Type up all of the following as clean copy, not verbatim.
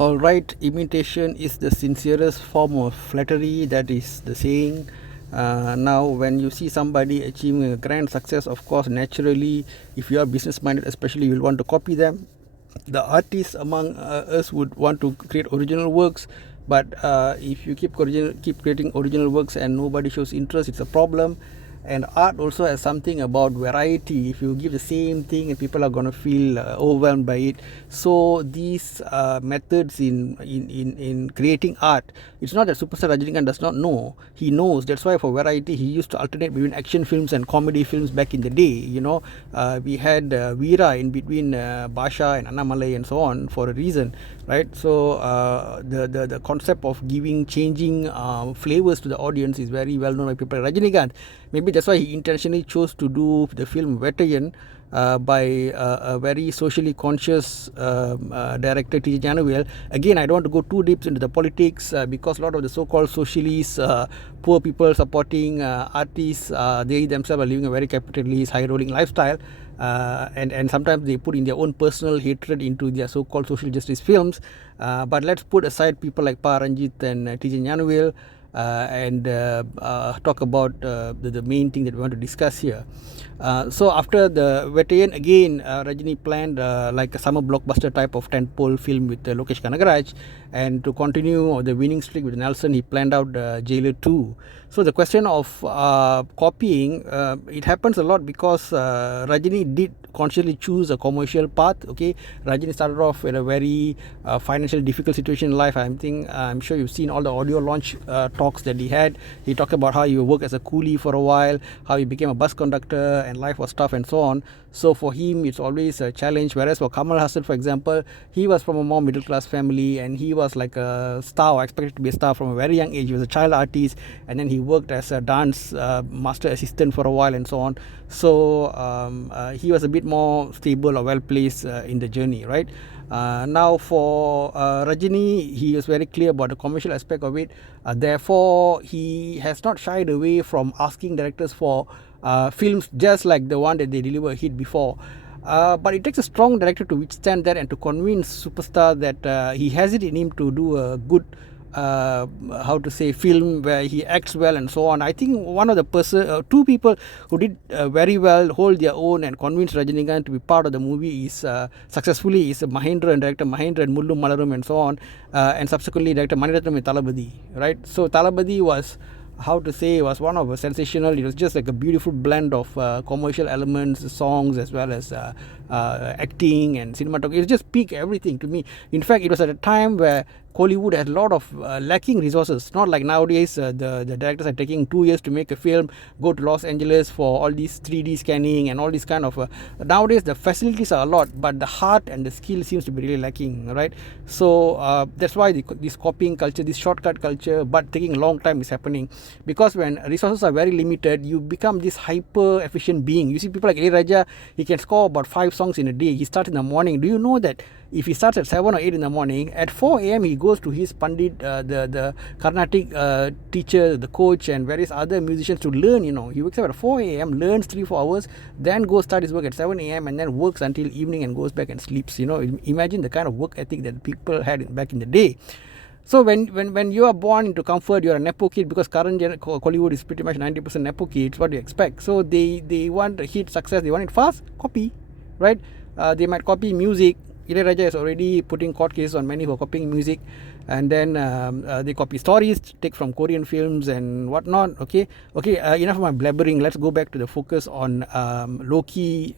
Alright, imitation is the sincerest form of flattery, that is the saying. Now, when you see somebody achieving a grand success, of course, naturally, if you are business minded, especially, you will want to copy them. The artists among us would want to create original works, but if you keep creating original works and nobody shows interest, it's a problem. And art also has something about variety. If you give the same thing and people are going to feel overwhelmed by it. So these methods in creating art, it's not that superstar Rajinikanth does not know. He knows. That's why for variety he used to alternate between action films and comedy films back in the day. We had Veera in between Basha and Annamalai and so on for a reason, right? So the concept of changing flavors to the audience is very well known by people like Rajinikanth. Maybe that's why he intentionally chose to do the film Vettaiyan by a very socially conscious director, T.J. Januvel. Again, I don't want to go too deep into the politics because a lot of the so-called socialists, poor people supporting artists, they themselves are living a very capitalist, high-rolling lifestyle. And sometimes they put in their own personal hatred into their so-called social justice films. But let's put aside people like Pa Ranjit and T.J. Januvel and talk about the main thing that we want to discuss here. So after the Vettaiyan, again Rajini planned like a summer blockbuster type of tentpole film with Lokesh Kanagaraj, and to continue the winning streak with Nelson, he planned out Jailer 2. So the question of copying, it happens a lot because Rajini did consciously choose a commercial path. Okay, Rajini started off in a very financially difficult situation in life. I'm sure you've seen all the audio launch talks that he had. He talked about how he worked as a coolie for a while, how he became a bus conductor and life was tough and so on. So for him it's always a challenge, whereas for Kamal Haasan, for example, he was from a more middle class family and he was like a star, or expected to be a star from a very young age. He was a child artist and then he worked as a dance master assistant for a while and so on. So he was a bit more stable or well placed in the journey, right? Now for Rajini, he was very clear about the commercial aspect of it. Therefore, he has not shied away from asking directors for films just like the one that they delivered a hit before. But it takes a strong director to withstand that and to convince superstar that he has it in him to do a good film where he acts well and so on. I think one of the two people who did very well, hold their own and convinced Rajinikanth to be part of the movie is successfully is Mahendra and director Mahendra and Mullum Malarum and so on, and subsequently director Maniratnam and Thalapathy, right? So Thalapathy was was one of a sensational. It was just like a beautiful blend of commercial elements, songs, as well as acting and cinematography. It was just peak everything to me. In fact, it was at a time where Hollywood had a lot of lacking resources. Not like nowadays, the directors are taking 2 years to make a film, go to Los Angeles for all this 3D scanning and all this kind of. Nowadays, the facilities are a lot, but the heart and the skill seems to be really lacking, right? So that's why this copying culture, this shortcut culture, but taking a long time is happening. Because when resources are very limited, you become this hyper efficient being. You see people like A. Raja, he can score about 5 songs in a day. He starts in the morning. Do you know that if he starts at 7 or 8 in the morning, at 4 a.m. he goes to his Pandit, the Carnatic teacher, the coach and various other musicians to learn. He wakes up at 4 a.m., learns 3-4 hours, then goes start his work at 7 a.m. and then works until evening and goes back and sleeps. Imagine the kind of work ethic that people had back in the day. So when you are born into comfort, you are a nepo kid, because current Hollywood is pretty much 90% nepo kids. What do you expect? So they want a hit success, they want it fast, copy, right? They might copy music. Raja is already putting court cases on many who are copying music, and then they copy stories, take from Korean films and whatnot. Okay, enough of my blabbering. Let's go back to the focus on Loki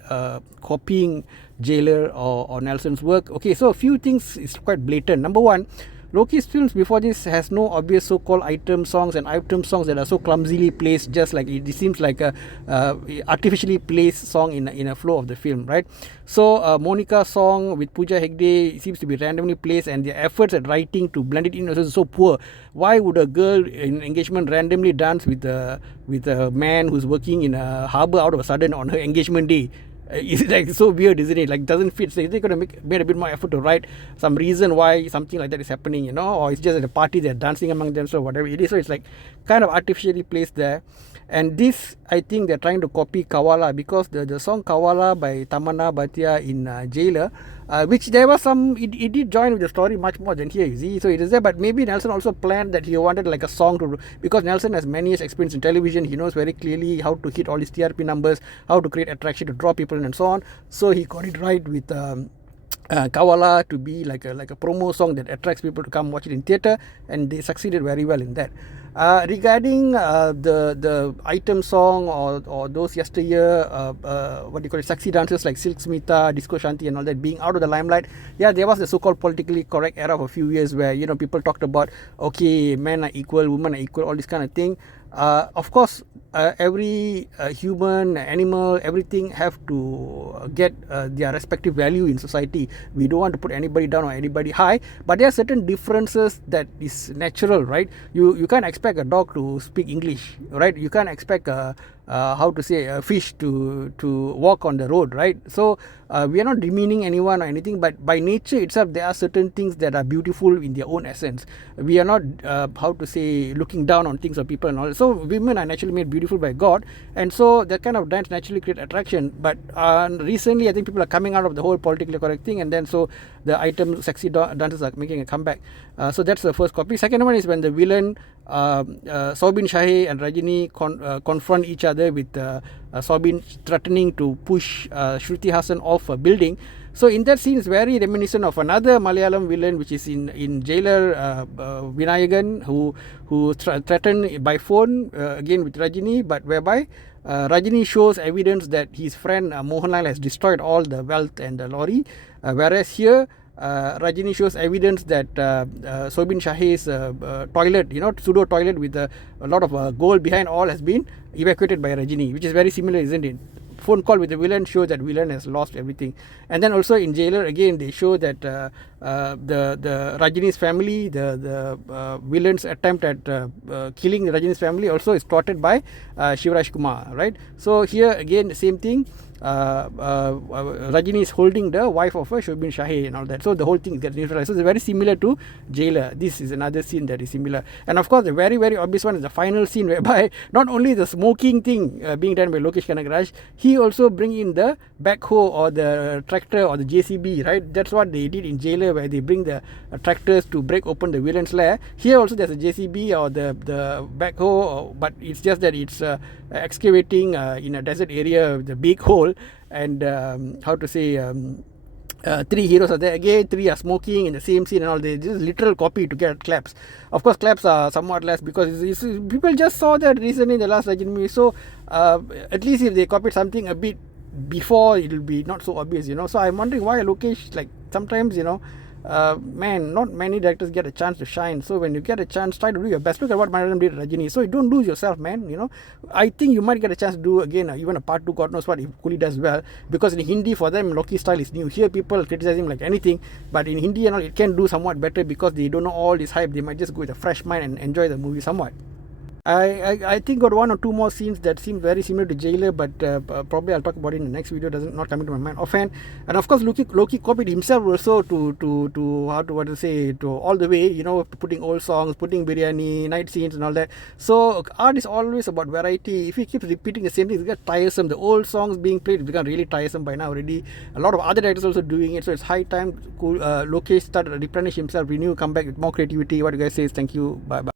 copying Jailer or Nelson's work. Okay, so a few things is quite blatant. Number one, Loki's films before this has no obvious so-called item songs and item songs that are so clumsily placed, just like it seems like a artificially placed song in a flow of the film, right? So Monica's song with Pooja Hegde seems to be randomly placed, and their efforts at writing to blend it in is so poor. Why would a girl in engagement randomly dance with a man who's working in a harbour out of a sudden on her engagement day? It's like so weird, isn't it? Like, doesn't fit. So they're going to made a bit more effort to write some reason why something like that is happening, or it's just at a party they're dancing among themselves, or whatever it is. So it's like kind of artificially placed there. And this, I think they're trying to copy Kawala, because the song Kawala by Tamanna Bhatia in Jailer which there was some, it did join with the story much more than here, you see. So it is there, but maybe Nelson also planned that he wanted like a song to, because Nelson has many years experience in television. He knows very clearly how to hit all his TRP numbers, how to create attraction to draw people in and so on. So he got it right with Kawala to be like a promo song that attracts people to come watch it in theatre, and they succeeded very well in that. Regarding the item song or those yesteryear what do you call it, sexy dancers like Silk Smita, Disco Shanti and all that being out of the limelight, yeah, there was the so-called politically correct era of a few years where, you know, people talked about, okay, men are equal, women are equal, all this kind of thing. Of course, every human, animal, everything have to get their respective value in society. We don't want to put anybody down or anybody high, but there are certain differences that is natural, right? You can't expect a dog to speak English, right? You can't expect a fish to walk on the road, right? So we are not demeaning anyone or anything, but by nature itself there are certain things that are beautiful in their own essence. We are not looking down on things or people and all. So women are naturally made beautiful by God, and so that kind of dance naturally create attraction. But recently I think people are coming out of the whole politically correct thing, and then so the item sexy dances are making a comeback. So that's the first copy. Second one is when the villain Sobin Shahi and Rajini confront each other with Sobin threatening to push Shruti Hassan off a building. So in that scene is very reminiscent of another Malayalam villain, which is in Jailer Vinayagan, who threatened by phone again with Rajini, but whereby Rajini shows evidence that his friend Mohanlal has destroyed all the wealth and the lorry, whereas here Rajini shows evidence that Sobin Shahi's toilet, pseudo toilet with a lot of gold behind all has been evacuated by Rajini, which is very similar, isn't it? Phone call with the villain shows that villain has lost everything. And then also in Jailer again they show that the Rajini's family, the villain's attempt at killing Rajini's family also is plotted by Shivraj Kumar, right? So here again the same thing. Rajini is holding the wife of Shobin Shahi and all that. So the whole thing gets neutralized. So it's very similar to Jailer. This is another scene that is similar. And of course the very, very obvious one is the final scene whereby not only the smoking thing being done by Lokesh Kanagaraj, he also bring in the backhoe or the tractor or the JCB, right? That's what they did in Jailer, where they bring the tractors to break open the villain's lair. Here also there's a JCB or the backhoe, but it's just that it's excavating in a desert area with a big hole, and three heroes are there again, three are smoking in the same scene and all. They just literal copy to get claps. Of course claps are somewhat less because people just saw that recently in the last Rajini movie, so at least if they copied something a bit before, it will be not so obvious, so I'm wondering why Lokesh, like sometimes man, not many directors get a chance to shine. So when you get a chance, try to do your best. Look at what Malayalam did Rajini. So you don't lose yourself, man. I think you might get a chance to do again even a part 2, God knows what, if Coolie does well, because in Hindi for them Loki style is new. Here people criticize him like anything, but in Hindi and all it can do somewhat better because they don't know all this hype. They might just go with a fresh mind and enjoy the movie somewhat. I think got one or two more scenes that seem very similar to Jailer, but probably I'll talk about it in the next video. Not coming to my mind offhand. And of course Loki copied himself also to all the way, putting old songs, putting biryani, night scenes and all that. So art is always about variety. If he keeps repeating the same thing, it gets tiresome. The old songs being played become really tiresome by now already. A lot of other directors also doing it, so it's high time Lokesh start replenish himself, renew, come back with more creativity. What you guys say is thank you, bye bye.